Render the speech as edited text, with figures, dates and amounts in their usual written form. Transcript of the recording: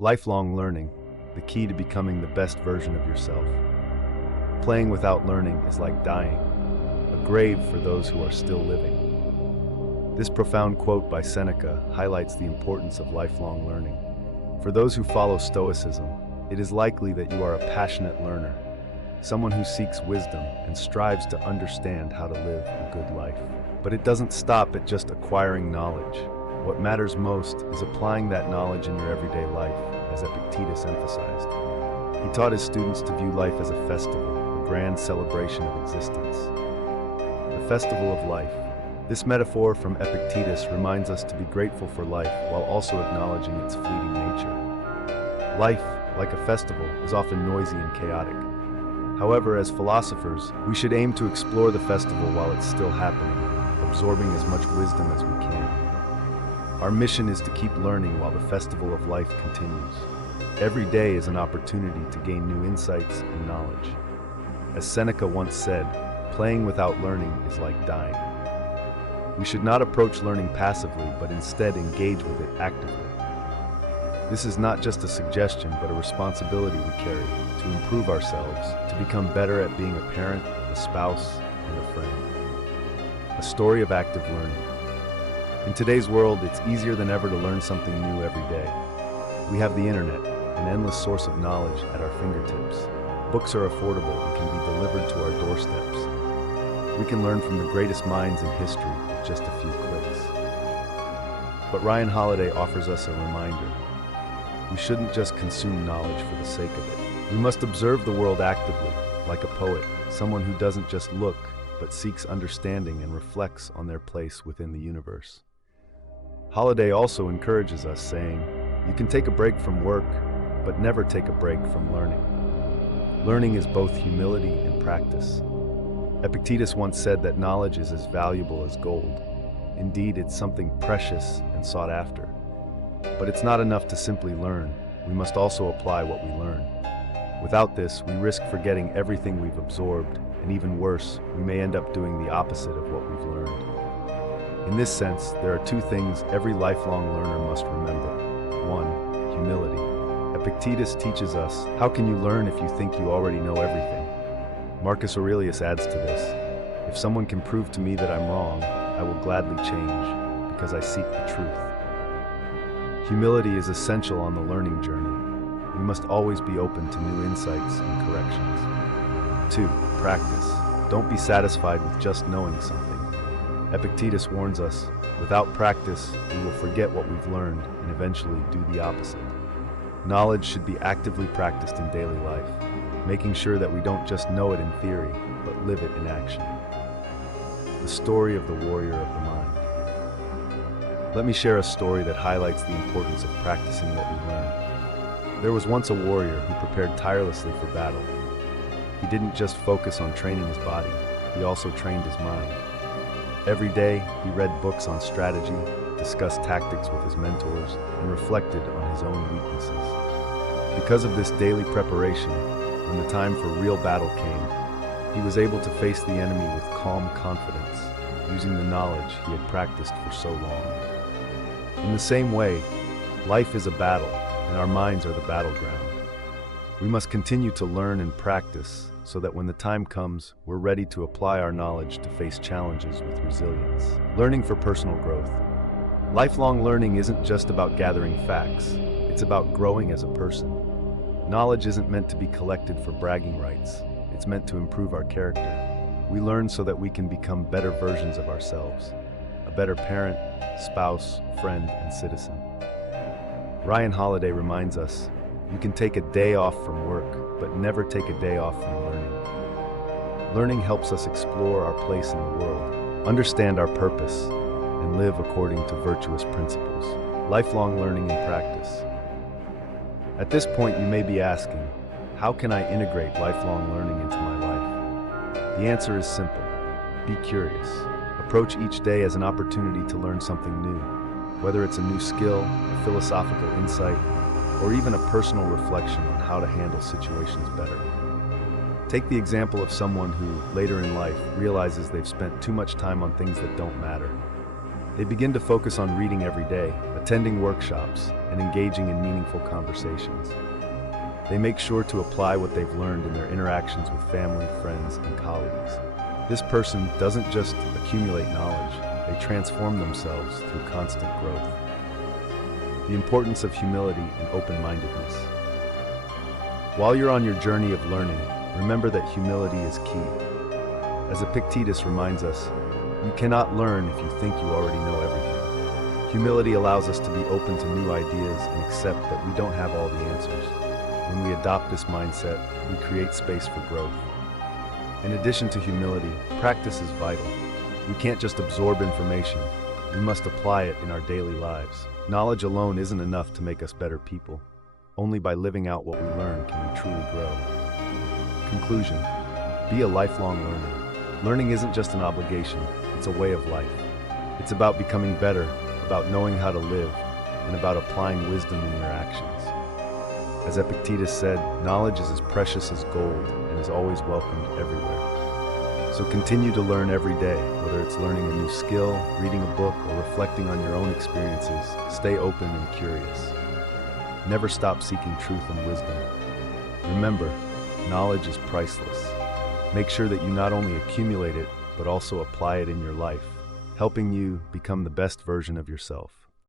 Lifelong learning, the key to becoming the best version of yourself. Playing without learning is like dying, a grave for those who are still living. This profound quote by Seneca highlights the importance of lifelong learning. For those who follow Stoicism, it is likely that you are a passionate learner, someone who seeks wisdom and strives to understand how to live a good life. But it doesn't stop at just acquiring knowledge. What matters most is applying that knowledge in your everyday life, as Epictetus emphasized. He taught his students to view life as a festival, a grand celebration of existence. The festival of life. This metaphor from Epictetus reminds us to be grateful for life while also acknowledging its fleeting nature. Life, like a festival, is often noisy and chaotic. However, as philosophers, we should aim to explore the festival while it's still happening, absorbing as much wisdom as we can. Our mission is to keep learning while the festival of life continues. Every day is an opportunity to gain new insights and knowledge. As Seneca once said, playing without learning is like dying. We should not approach learning passively, but instead engage with it actively. This is not just a suggestion, but a responsibility we carry to improve ourselves, to become better at being a parent, a spouse, and a friend. A story of active learning. In today's world, it's easier than ever to learn something new every day. We have the internet, an endless source of knowledge at our fingertips. Books are affordable and can be delivered to our doorsteps. We can learn from the greatest minds in history with just a few clicks. But Ryan Holiday offers us a reminder. We shouldn't just consume knowledge for the sake of it. We must observe the world actively, like a poet, someone who doesn't just look, but seeks understanding and reflects on their place within the universe. Holiday also encourages us, saying, "You can take a break from work, but never take a break from learning." Learning is both humility and practice. Epictetus once said that knowledge is as valuable as gold. Indeed, it's something precious and sought after. But it's not enough to simply learn. We must also apply what we learn. Without this, we risk forgetting everything we've absorbed, and even worse, we may end up doing the opposite of what we've learned. In this sense, there are two things every lifelong learner must remember. One, humility. Epictetus teaches us, how can you learn if you think you already know everything? Marcus Aurelius adds to this, if someone can prove to me that I'm wrong, I will gladly change, because I seek the truth. Humility is essential on the learning journey. We must always be open to new insights and corrections. 2. Practice. Don't be satisfied with just knowing something. Epictetus warns us, without practice, we will forget what we've learned and eventually do the opposite. Knowledge should be actively practiced in daily life, making sure that we don't just know it in theory, but live it in action. The story of the warrior of the mind. Let me share a story that highlights the importance of practicing what we learn. There was once a warrior who prepared tirelessly for battle. He didn't just focus on training his body, he also trained his mind. Every day, he read books on strategy, discussed tactics with his mentors, and reflected on his own weaknesses. Because of this daily preparation, when the time for real battle came, he was able to face the enemy with calm confidence, using the knowledge he had practiced for so long. In the same way, life is a battle, and our minds are the battleground. We must continue to learn and practice so that when the time comes, we're ready to apply our knowledge to face challenges with resilience. Learning for personal growth. Lifelong learning isn't just about gathering facts, it's about growing as a person. Knowledge isn't meant to be collected for bragging rights, it's meant to improve our character. We learn so that we can become better versions of ourselves, a better parent, spouse, friend, and citizen. Ryan Holiday reminds us, you can take a day off from work, but never take a day off from learning. Learning helps us explore our place in the world, understand our purpose, and live according to virtuous principles. Lifelong learning and practice. At this point, you may be asking, how can I integrate lifelong learning into my life? The answer is simple. Be curious. Approach each day as an opportunity to learn something new, whether it's a new skill, a philosophical insight, or even a personal reflection on how to handle situations better. Take the example of someone who, later in life, realizes they've spent too much time on things that don't matter. They begin to focus on reading every day, attending workshops, and engaging in meaningful conversations. They make sure to apply what they've learned in their interactions with family, friends, and colleagues. This person doesn't just accumulate knowledge, they transform themselves through constant growth. The importance of humility and open-mindedness. While you're on your journey of learning, remember that humility is key. As Epictetus reminds us, you cannot learn if you think you already know everything. Humility allows us to be open to new ideas and accept that we don't have all the answers. When we adopt this mindset, we create space for growth. In addition to humility, practice is vital. We can't just absorb information, we must apply it in our daily lives. Knowledge alone isn't enough to make us better people. Only by living out what we learn can we truly grow. Conclusion: be a lifelong learner. Learning isn't just an obligation, it's a way of life. It's about becoming better, about knowing how to live, and about applying wisdom in your actions. As Epictetus said, knowledge is as precious as gold and is always welcomed everywhere. So continue to learn every day, whether it's learning a new skill, reading a book, or reflecting on your own experiences. Stay open and curious. Never stop seeking truth and wisdom. Remember, knowledge is priceless. Make sure that you not only accumulate it, but also apply it in your life, helping you become the best version of yourself.